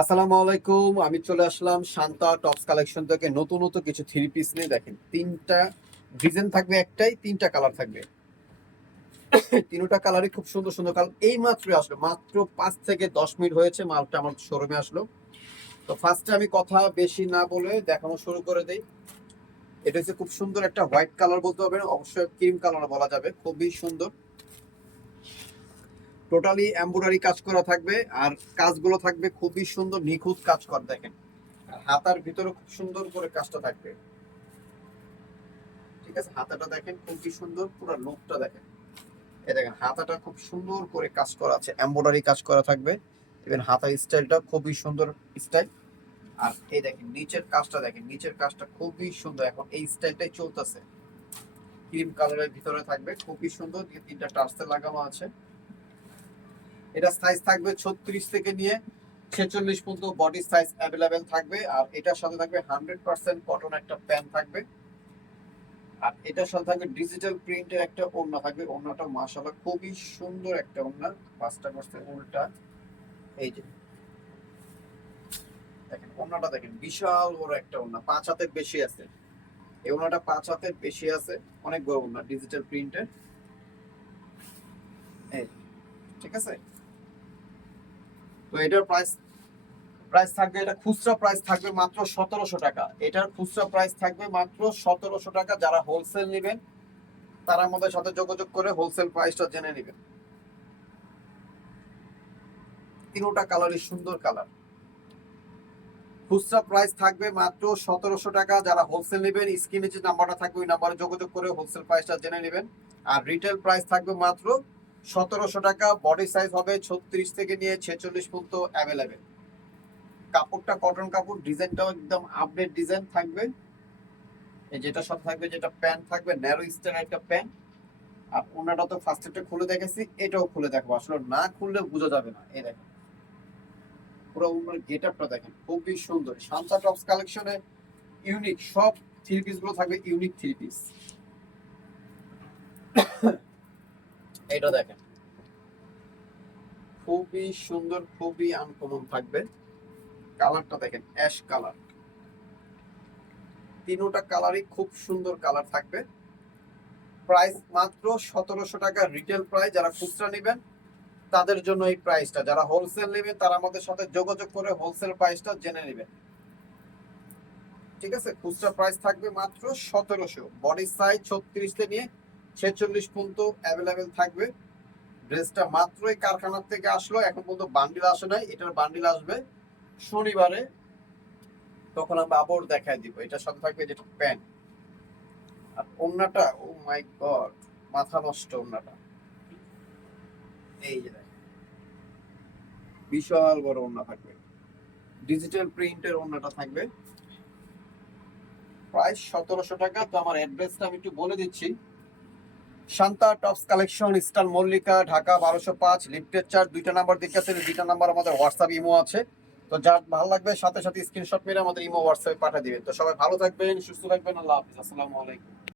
আসসালামু আলাইকুম। আমি চলে আসলাম শান্তা টপস কালেকশন থেকে নতুন কিছু থ্রি পিস নিয়ে। দেখেন, তিনটা ডিজাইন থাকবে, একটাই তিনটা কালার থাকবে। তিনটা কালারই খুব সুন্দর সুন্দর কালার। এই মাত্রই আসলো, মাত্র 5 থেকে 10 মিনিট হয়েছে মালটা আমার শোরুমে আসলো। তো ফার্স্টে আমি কথা বেশি না বলে দেখানো শুরু করে দেই। এটা হচ্ছে খুব সুন্দর একটা হোয়াইট কালার, বলতে হবে না, অবশ্যই ক্রিম কালার বলা যাবে। খুবই সুন্দর, টোটালি এমব্রয়ডারি কাজ করা থাকবে। আর কাজগুলো থাকবে খুবই সুন্দর, নিখুঁত কাজ করা। দেখেন, হাতার ভিতরে খুব সুন্দর করে কাজটা থাকবে। ঠিক আছে, হাতাটা দেখেন খুবই সুন্দর, পুরো লুকটা দেখেন। এই দেখেন, হাতাটা খুব সুন্দর করে কাজ করা আছে, এমব্রয়ডারি কাজ করা থাকবে। ইভেন হাতার স্টাইলটা খুবই সুন্দর স্টাইল। আর এই দেখেন নিচের কাজটা, দেখেন নিচের কাজটা খুবই সুন্দর। এখন এই স্টাইলটাই চলতেছে, ক্রিম কালারের ভিতরে থাকবে, খুবই সুন্দর। তিনটা টার্সেল লাগানো আছে। এটা সাইজ থাকবে 36 থেকে নিয়ে 46 পর্যন্ত বডি সাইজ অ্যাভেলেবেল থাকবে। আর এটার সাথে থাকবে 100% কটন একটা প্যান্ট থাকবে। আর এটার সাথে থাকবে ডিজিটাল প্রিন্টের একটা ওড়না থাকবে। ওড়নাটা মাশাআল্লাহ খুবই সুন্দর একটা ওড়না, পাঁচটা করছে উল্টা। এই যে দেখেন ওড়নাটা দেখেন, বিশাল বড় একটা ওড়না, 5 হাতের বেশি আছে। এই ওড়নাটা 5 হাতের বেশি আছে, অনেক বড় ওড়না, ডিজিটাল প্রিন্টের। এই, ঠিক আছে। তো এটার প্রাইস প্রাইস থাকবে, এটা খুচরা প্রাইস থাকবে মাত্র 1700 টাকা। এটার খুচরা প্রাইস থাকবে মাত্র 1700 টাকা। যারা হোলসেল নেবেন তারা আমাদের সাথে যোগাযোগ করে হোলসেল প্রাইসটা জেনে নেবেন। তিনটা কালারই সুন্দর কালার। খুচরা প্রাইস থাকবে মাত্র 1700 টাকা। যারা হোলসেল নেবেন স্ক্রিনে যে নাম্বারটা থাকবে ওই নাম্বারে যোগাযোগ করে হোলসেল প্রাইসটা জেনে নেবেন। আর রিটেল প্রাইস থাকবে মাত্র 1700 টাকা। বডি সাইজ হবে 36 থেকে নিয়ে 46 পর্যন্ত অ্যাভেলেবেল। কাপড়টা কটন কাপড়, ডিজাইনটাও একদম আপডেট ডিজাইন থাকবে। এই যেটা সাথে থাকবে, যেটা প্যান্ট থাকবে ন্যারো স্টাইলের একটা প্যান্ট। আর ওনাটা তো ফার্স্ট একটা খুলে দেখেছি, এটাও খুলে দেখো, আসলে না খুললে বোঝা যাবে না। এই দেখেন পুরো ওনার গেটআপটা দেখেন, খুবই সুন্দর। শান্তা টপস কালেকশনে ইউনিক সব থ্রি পিস গুলো থাকবে, ইউনিক থ্রি পিস। এটা দেখেন খুবই সুন্দর, খুবই আনকমন থাকবে। কালারটা দেখেন অ্যাশ কালার, তিনটা কালারই খুব সুন্দর কালার থাকবে। প্রাইস মাত্র 1700 টাকা রিটেল প্রাইস। যারা খুচরা নেবেন তাদের জন্য এই প্রাইসটা, যারা হোলসেল নেবেন তারা আমাদের সাথে যোগাযোগ করে হোলসেল প্রাইসটা জেনে নেবেন। ঠিক আছে, খুচরা প্রাইস থাকবে মাত্র 1700। বডি সাইজ 36 থেকে নিয়ে 46 পর্যন্ত অ্যাভেলেবেল থাকবে। ড্রেসটা মাত্রই কারখানা থেকে আসলো, এখন পর্যন্ত বান্ডিল আসে নাই। এটার বান্ডিল আসবে শনিবারে, তখন আমরা আবার দেখাই দিব। এটার সাথে থাকবে যেটা প্যান্ট। আর ওড়নাটা, ও মাই গড, মাথা নষ্ট ওড়নাটা। এই যে দেখেন, বিশাল বড় ওড়না থাকবে, ডিজিটাল প্রিন্টের ওড়নাটা থাকবে। প্রাইস 1700 টাকা। তো আমার অ্যাড্রেসটা আমি একটু বলে দিচ্ছি। Shanta tops collection, star Mallika, Dhaka 1205, লিফটের 4, দুইটা নাম্বার দেখে আছেন। দুইটা নাম্বার আমাদের হোয়াটসঅ্যাপ ইমো আছে। তো যার ভালো লাগবে সাথে সাথে স্ক্রিনশট মেরে আমাদের ইমো হোয়াটসঅ্যাপে পাঠিয়ে দিবেন। তো সবাই ভালো থাকবেন, সুস্থ থাকবেন। আল্লাহ হাফিজ, আসসালামু আলাইকুম।